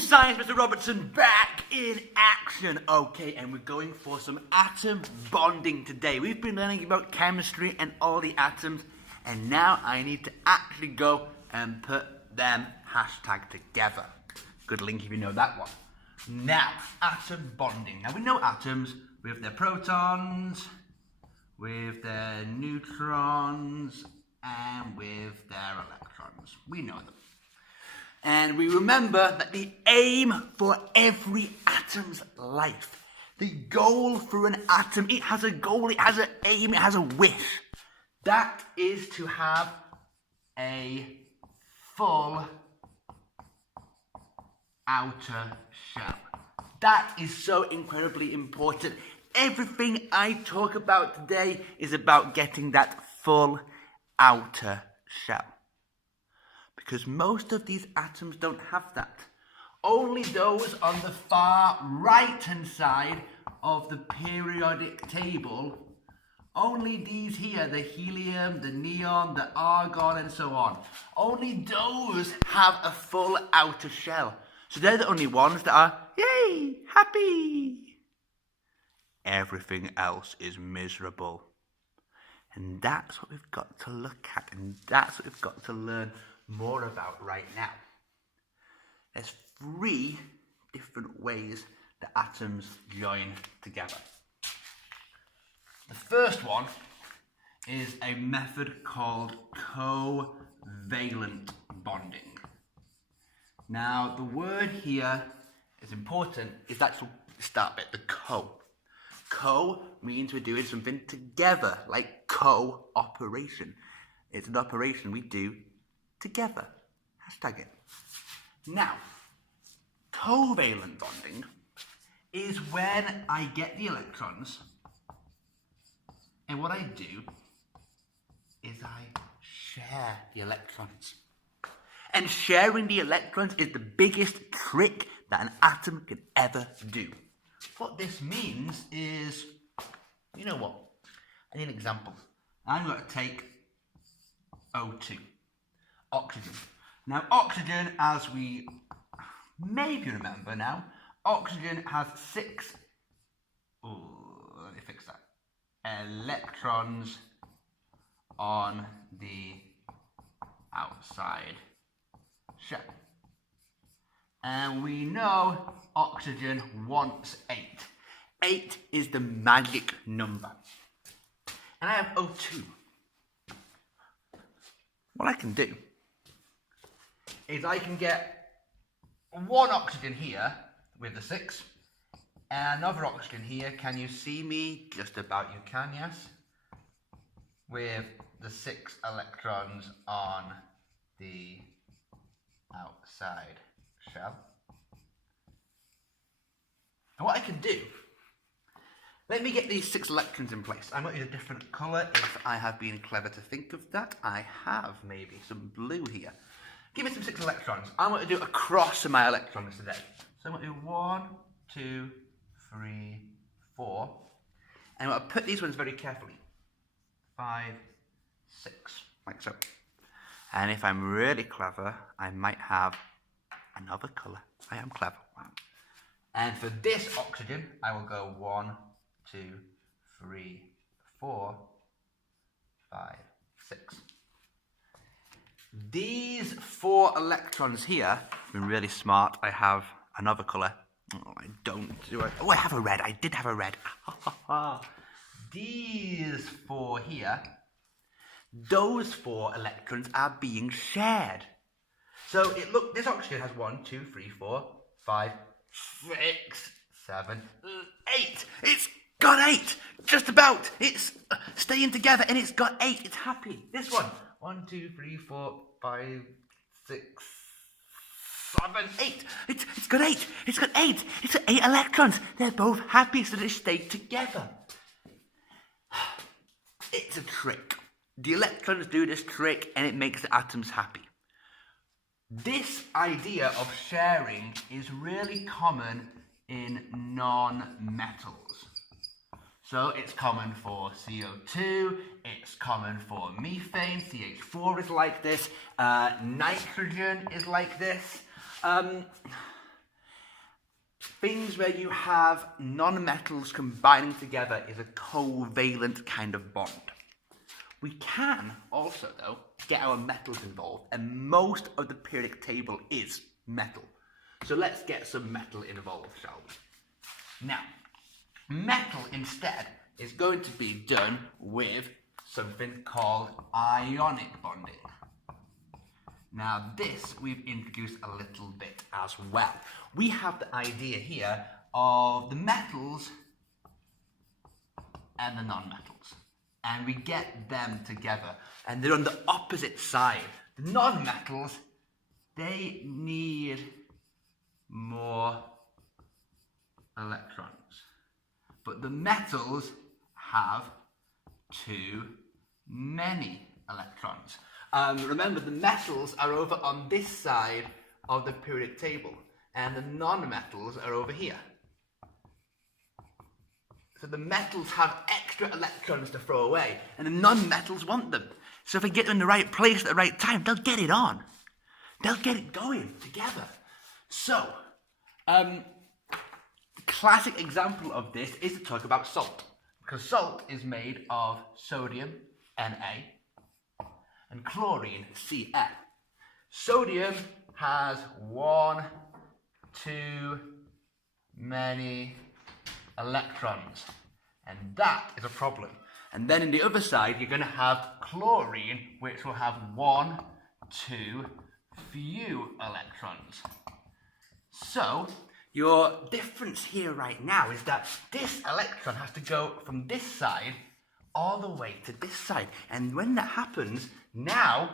Science, Mr. Robertson, back in action. Okay, and we're going for some atom bonding today. We've been learning about chemistry and all the atoms, and now I need to actually go and put them hashtag together. Good link if you know that one. Now, atom bonding. Now we know atoms with their protons, with their neutrons, and with their electrons. We know them. And we remember that the aim for every atom's life, the goal for an atom, it has a goal, it has an aim, it has a wish. That is to have a full outer shell. That is so incredibly important. Everything I talk about today is about getting that full outer shell. Because most of these atoms don't have that. Only those on the far right-hand side of the periodic table, only these here, the helium, the neon, the argon, and so on, only those have a full outer shell. So they're the only ones that are, yay, happy. Everything else is miserable. And that's what we've got to look at, and that's what we've got to learn more about right now. There's 3 different ways that atoms join together. The first one is a method called covalent bonding. Now, the word here is important, is that start bit, the co. Co means we're doing something together, like cooperation. It's an operation we do together. Hashtag it. Now, covalent bonding is when I get the electrons, and what I do is I share the electrons. And sharing the electrons is the biggest trick that an atom can ever do. What this means is, you know what? I need an example. I'm going to take O2. Oxygen. Now, oxygen, as we maybe remember now, oxygen has 6, let me fix that, electrons on the outside shell. And we know oxygen wants 8. 8 is the magic number. And I have O2. What I can do is I can get 1 oxygen here with the 6, and another oxygen here. Can you see me? Just about you can, yes. With the 6 electrons on the outside shell. And what I can do, let me get these 6 electrons in place. I might use a different colour if I have been clever to think of that. I have maybe some blue here. Give me some 6 electrons. I'm going to do a cross of my electrons today. So I'm going to do 1, 2, 3, 4. And I'm going to put these ones very carefully. 5, 6, like so. And if I'm really clever, I might have another colour. I am clever. Wow. And for this oxygen, I will go 1, 2, 3, 4, 5, 6. These 4 electrons here, I've been really smart. I have another colour. Oh, I don't do it. Oh, I have a red. I did have a red. These 4 here, those 4 electrons are being shared. So this oxygen has 1, 2, 3, 4, 5, 6, 7, 8. It's got 8. Just about. It's staying together and it's got 8. It's happy. This one. 1, 2, 3, 4, 5, 6, 7, 8. It's got 8. It's got 8. It's got 8 electrons. They're both happy, so they stay together. It's a trick. The electrons do this trick and it makes the atoms happy. This idea of sharing is really common in non-metals. So it's common for CO2, it's common for methane, CH4 is like this, nitrogen is like this. things where you have non-metals combining together is a covalent kind of bond. We can also, though, get our metals involved, and most of the periodic table is metal. So let's get some metal involved, shall we? Now, metal instead is going to be done with something called ionic bonding. Now this we've introduced a little bit as well. We have the idea here of the metals and the non-metals, and we get them together, and they're on the opposite side. The non-metals, they need more electrons, but the metals have too many electrons. Remember, the metals are over on this side of the periodic table, and the non-metals are over here. So the metals have extra electrons to throw away, and the non-metals want them. So if they get them in the right place at the right time, they'll get it on. They'll get it going together. So, the classic example of this is to talk about salt, because salt is made of sodium, Na, and chlorine, Cl. Sodium has too many electrons, and that is a problem. And then in the other side, you're going to have chlorine, which will have too few electrons. So, your difference here right now is that this electron has to go from this side all the way to this side. And when that happens, now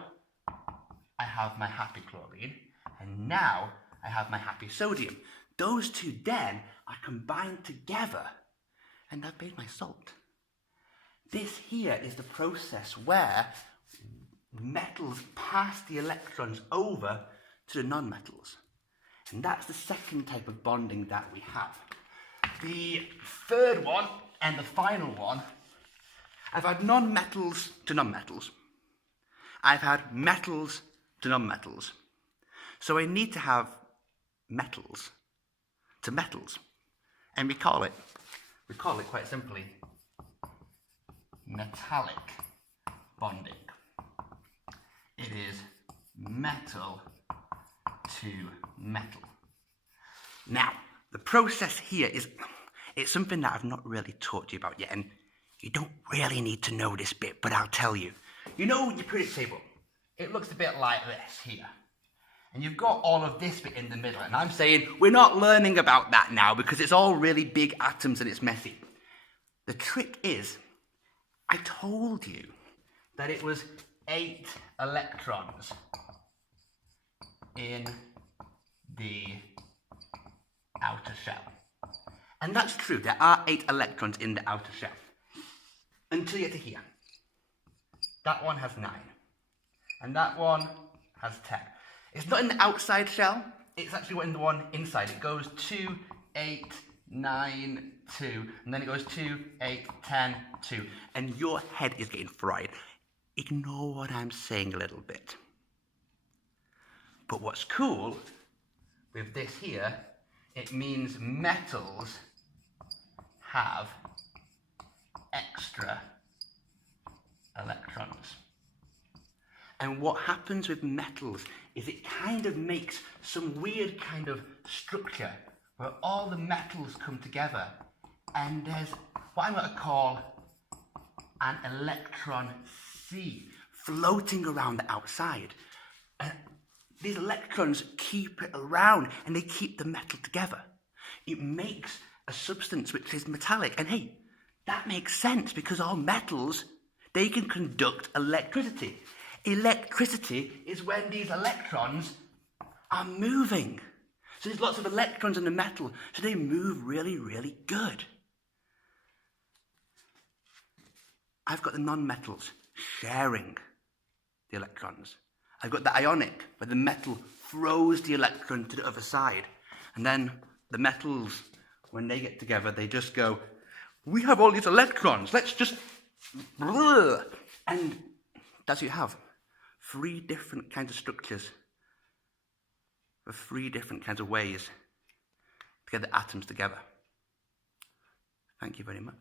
I have my happy chlorine, and now I have my happy sodium. Those two then are combined together, and I've made my salt. This here is the process where metals pass the electrons over to the non-metals. And that's the second type of bonding that we have. The third one, and the final one, I've had non-metals to non-metals. I've had metals to non-metals. So I need to have metals to metals. And we call it quite simply metallic bonding. It is metal to metal. Now, the process here it's something that I've not really taught you about yet, and you don't really need to know this bit, but I'll tell you. You know your periodic table? It looks a bit like this here. And you've got all of this bit in the middle, and I'm saying we're not learning about that now because it's all really big atoms and it's messy. The trick is, I told you that it was 8 electrons in the outer shell. And that's true, there are 8 electrons in the outer shell. Until you get to here. That one has 9. And that one has 10. It's not in the outside shell, it's actually in the one inside. It goes 2, 8, 9, 2, and then it goes 2, 8, 10, 2. And your head is getting fried. Ignore what I'm saying a little bit. But what's cool with this here, it means metals have extra electrons. And what happens with metals is it kind of makes some weird kind of structure where all the metals come together, and there's what I'm going to call an electron sea floating around the outside. And these electrons keep it around, and they keep the metal together. It makes a substance which is metallic. And hey, that makes sense because all metals, they can conduct electricity. Electricity is when these electrons are moving. So there's lots of electrons in the metal, so they move really, really good. I've got the non-metals sharing the electrons. I've got the ionic, where the metal throws the electron to the other side. And then the metals, when they get together, they just go, we have all these electrons, let's just... And that's what you have. 3 different kinds of structures, for 3 different kinds of ways to get the atoms together. Thank you very much.